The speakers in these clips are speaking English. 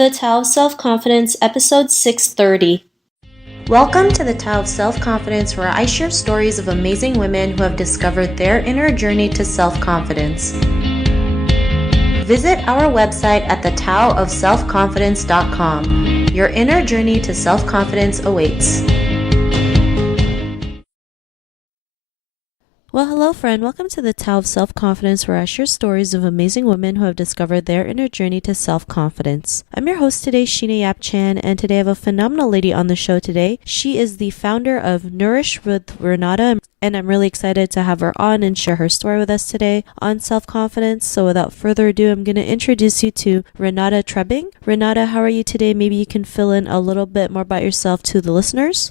The Tao of Self-Confidence, episode 630. Welcome to the Tao of Self-Confidence, where I share stories of amazing women who have discovered their inner journey to self-confidence. Visit our website at thetaoofselfconfidence.com. Your inner journey to self-confidence awaits. Well, hello friend. Welcome to the Tao of Self-Confidence, where I share stories of amazing women who have discovered their inner journey to self-confidence. I'm your host today, Sheena Yap Chan, and today I have a phenomenal lady on the show today. She is the founder of Nourish with Renata, and I'm really excited to have her on and share her story with us today on self-confidence. So without further ado, I'm going to introduce you to Renata Trebing. Renata, how are you today? Maybe you can fill in a little bit more about yourself to the listeners.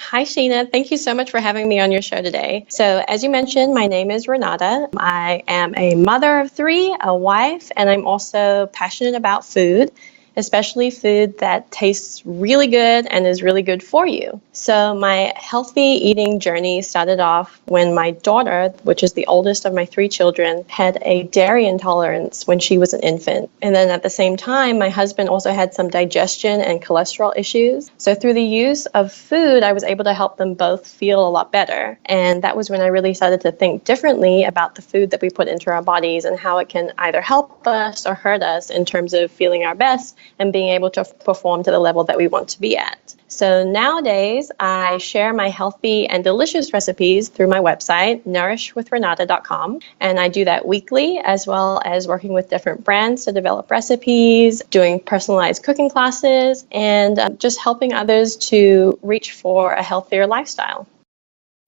Hi, Sheena. Thank you so much for having me on your show today. So as you mentioned, my name is Renata. I am a mother of three, a wife, and I'm also passionate about food, especially food that tastes really good and is really good for you. So my healthy eating journey started off when my daughter, which is the oldest of my three children, had a dairy intolerance when she was an infant. And then at the same time, my husband also had some digestion and cholesterol issues. So through the use of food, I was able to help them both feel a lot better. And that was when I really started to think differently about the food that we put into our bodies and how it can either help us or hurt us in terms of feeling our best and being able to perform to the level that we want to be at. So nowadays, I share my healthy and delicious recipes through my website, nourishwithrenata.com. And I do that weekly, as well as working with different brands to develop recipes, doing personalized cooking classes, and just helping others to reach for a healthier lifestyle.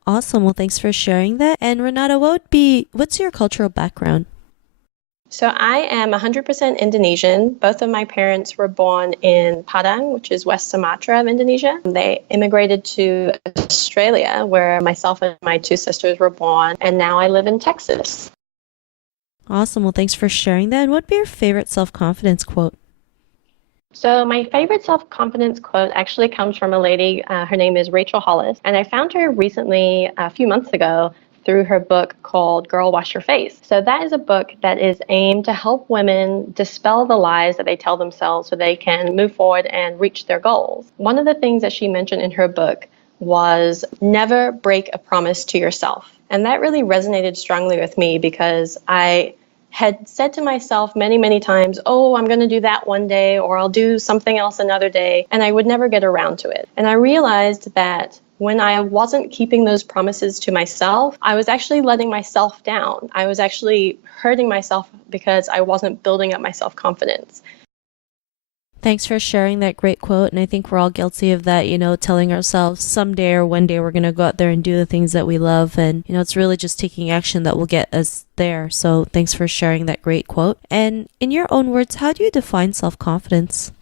Awesome. Well, thanks for sharing that. And Renata, what's your cultural background? So I am 100% Indonesian. Both of my parents were born in Padang, which is West Sumatra of Indonesia. They immigrated to Australia, where myself and my two sisters were born, and now I live in Texas. Awesome. Well, thanks for sharing that. And what'd be your favorite self-confidence quote? So my favorite self-confidence quote actually comes from a lady. Her name is Rachel Hollis, and I found her recently, a few months ago, through her book called Girl Wash Your Face. So that is a book that is aimed to help women dispel the lies that they tell themselves so they can move forward and reach their goals. One of the things that she mentioned in her book was never break a promise to yourself. And that really resonated strongly with me because I had said to myself many, many times, oh, I'm going to do that one day, or I'll do something else another day, and I would never get around to it. And I realized that when I wasn't keeping those promises to myself, I was actually letting myself down. I was actually hurting myself because I wasn't building up my self-confidence. Thanks for sharing that great quote. And I think we're all guilty of that, telling ourselves someday or one day we're going to go out there and do the things that we love. And, it's really just taking action that will get us there. So thanks for sharing that great quote. And in your own words, how do you define self-confidence?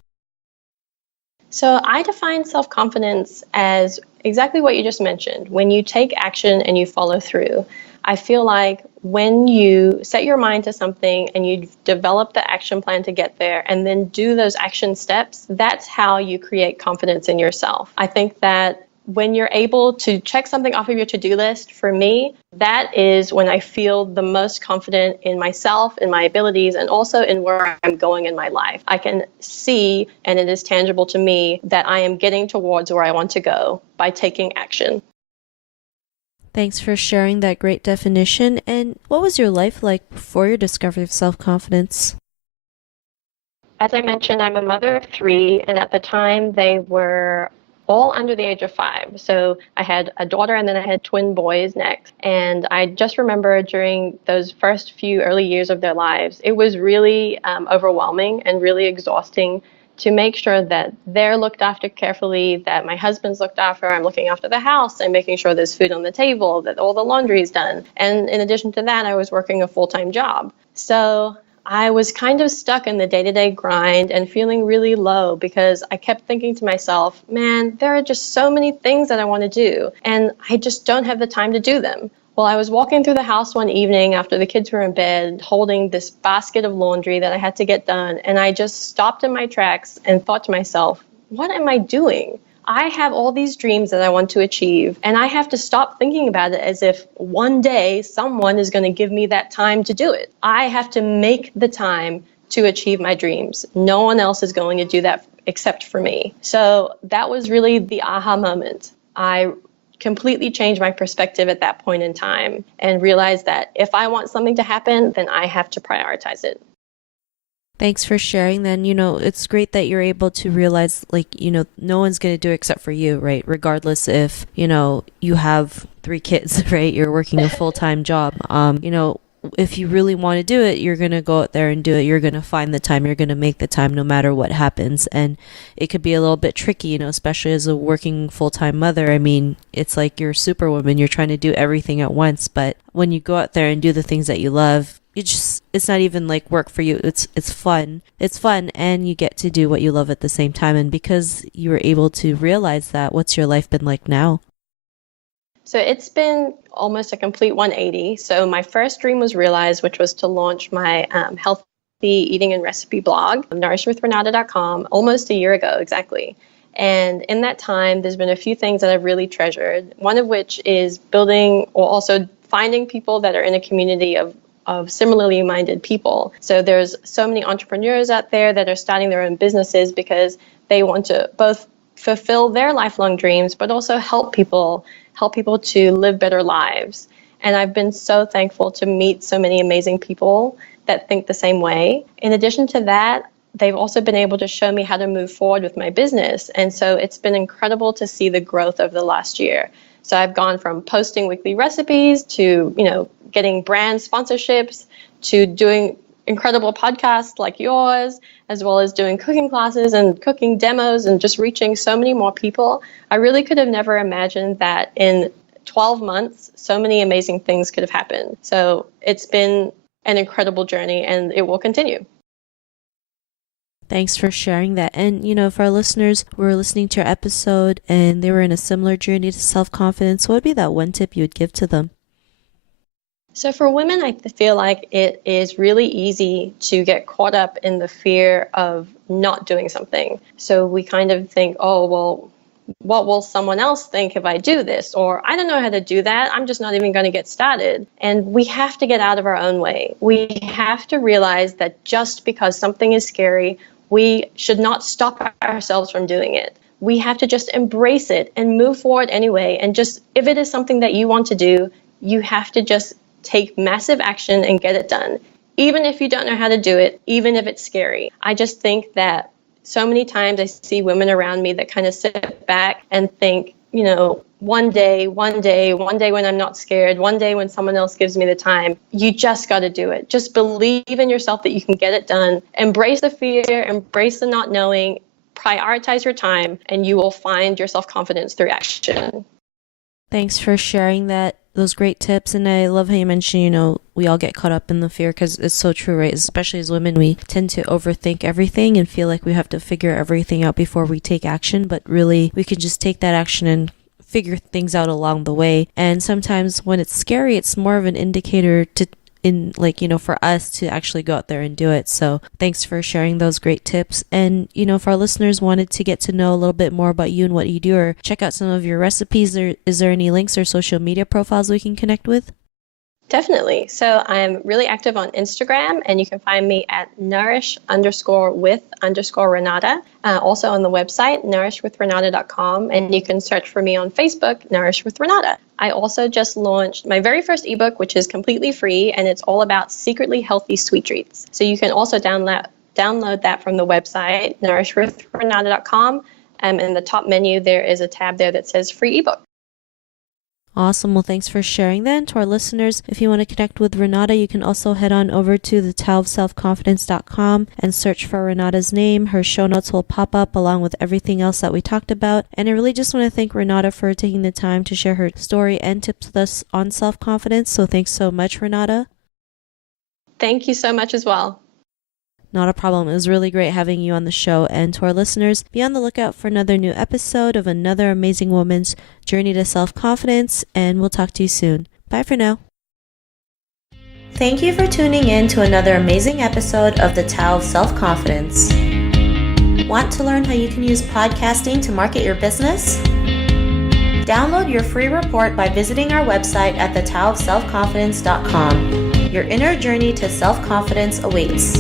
So I define self-confidence as exactly what you just mentioned. When you take action and you follow through, I feel like when you set your mind to something and you develop the action plan to get there and then do those action steps, that's how you create confidence in yourself. I think that when you're able to check something off of your to-do list, for me, that is when I feel the most confident in myself, in my abilities, and also in where I'm going in my life. I can see, and it is tangible to me, that I am getting towards where I want to go by taking action. Thanks for sharing that great definition. And what was your life like before your discovery of self-confidence? As I mentioned, I'm a mother of three, and at the time they were all under the age of 5. So I had a daughter and then I had twin boys next. And I just remember during those first few early years of their lives, it was really overwhelming and really exhausting to make sure that they're looked after carefully, that my husband's looked after, I'm looking after the house and making sure there's food on the table, that all the laundry is done. And in addition to that, I was working a full-time job. So I was kind of stuck in the day-to-day grind and feeling really low because I kept thinking to myself, man, there are just so many things that I want to do, and I just don't have the time to do them. Well, I was walking through the house one evening after the kids were in bed, holding this basket of laundry that I had to get done, and I just stopped in my tracks and thought to myself, what am I doing? I have all these dreams that I want to achieve, and I have to stop thinking about it as if one day someone is going to give me that time to do it. I have to make the time to achieve my dreams. No one else is going to do that except for me. So that was really the aha moment. I completely changed my perspective at that point in time and realized that if I want something to happen, then I have to prioritize it. Thanks for sharing. Then, it's great that you're able to realize, no one's going to do it except for you, right? Regardless if, you have 3 kids, right? You're working a full-time job. If you really want to do it, you're going to go out there and do it. You're going to find the time. You're going to make the time no matter what happens. And it could be a little bit tricky, especially as a working full-time mother. I mean, it's like you're superwoman. You're trying to do everything at once. But when you go out there and do the things that you love, it's not even like work for you. It's fun. It's fun, and you get to do what you love at the same time. And because you were able to realize that, what's your life been like now? So it's been almost a complete 180. So my first dream was realized, which was to launch my healthy eating and recipe blog, nourishwithrenata.com, almost a year ago exactly. And in that time, there's been a few things that I've really treasured, one of which is building or also finding people that are in a community of similarly minded people. So there's so many entrepreneurs out there that are starting their own businesses because they want to both fulfill their lifelong dreams, but also help people to live better lives. And I've been so thankful to meet so many amazing people that think the same way. In addition to that, they've also been able to show me how to move forward with my business. And so it's been incredible to see the growth over the last year. So I've gone from posting weekly recipes to, getting brand sponsorships to doing incredible podcasts like yours, as well as doing cooking classes and cooking demos and just reaching so many more people. I really could have never imagined that in 12 months, so many amazing things could have happened. So it's been an incredible journey, and it will continue. Thanks for sharing that. And, if our listeners were listening to your episode and they were in a similar journey to self-confidence, what would be that one tip you would give to them? So for women, I feel like it is really easy to get caught up in the fear of not doing something. So we kind of think, oh, well, what will someone else think if I do this? Or I don't know how to do that. I'm just not even going to get started. And we have to get out of our own way. We have to realize that just because something is scary, we should not stop ourselves from doing it. We have to just embrace it and move forward anyway. And just, if it is something that you want to do, you have to just take massive action and get it done, even if you don't know how to do it, even if it's scary. I just think that so many times I see women around me that kind of sit back and think, one day when I'm not scared, one day when someone else gives me the time. You just got to do it. Just believe in yourself that you can get it done. Embrace the fear, embrace the not knowing, prioritize your time, and you will find your self-confidence through action. Thanks for sharing those great tips. And I love how you mentioned, we all get caught up in the fear, because it's so true, right? Especially as women, we tend to overthink everything and feel like we have to figure everything out before we take action. But really, we can just take that action and figure things out along the way. And sometimes when it's scary, it's more of an indicator for us to actually go out there and do it. So thanks for sharing those great tips. And, if our listeners wanted to get to know a little bit more about you and what you do, or check out some of your recipes, is there any links or social media profiles we can connect with? Definitely. So I'm really active on Instagram, and you can find me at nourish_with_Renata. Also on the website, nourishwithrenata.com, and you can search for me on Facebook, Nourish with Renata. I also just launched my very first ebook, which is completely free, and it's all about secretly healthy sweet treats. So you can also download that from the website, nourishwithrenata.com. In the top menu, there is a tab there that says free ebook. Awesome. Well, thanks for sharing that. To our listeners, if you want to connect with Renata, you can also head on over to thetaoofselfconfidence.com and search for Renata's name. Her show notes will pop up along with everything else that we talked about. And I really just want to thank Renata for taking the time to share her story and tips with us on self-confidence. So thanks so much, Renata. Thank you so much as well. Not a problem. It was really great having you on the show. And to our listeners, be on the lookout for another new episode of another amazing woman's journey to self-confidence. And we'll talk to you soon. Bye for now. Thank you for tuning in to another amazing episode of the Tao of Self-Confidence. Want to learn how you can use podcasting to market your business? Download your free report by visiting our website at thetaoofselfconfidence.com. Your inner journey to self-confidence awaits.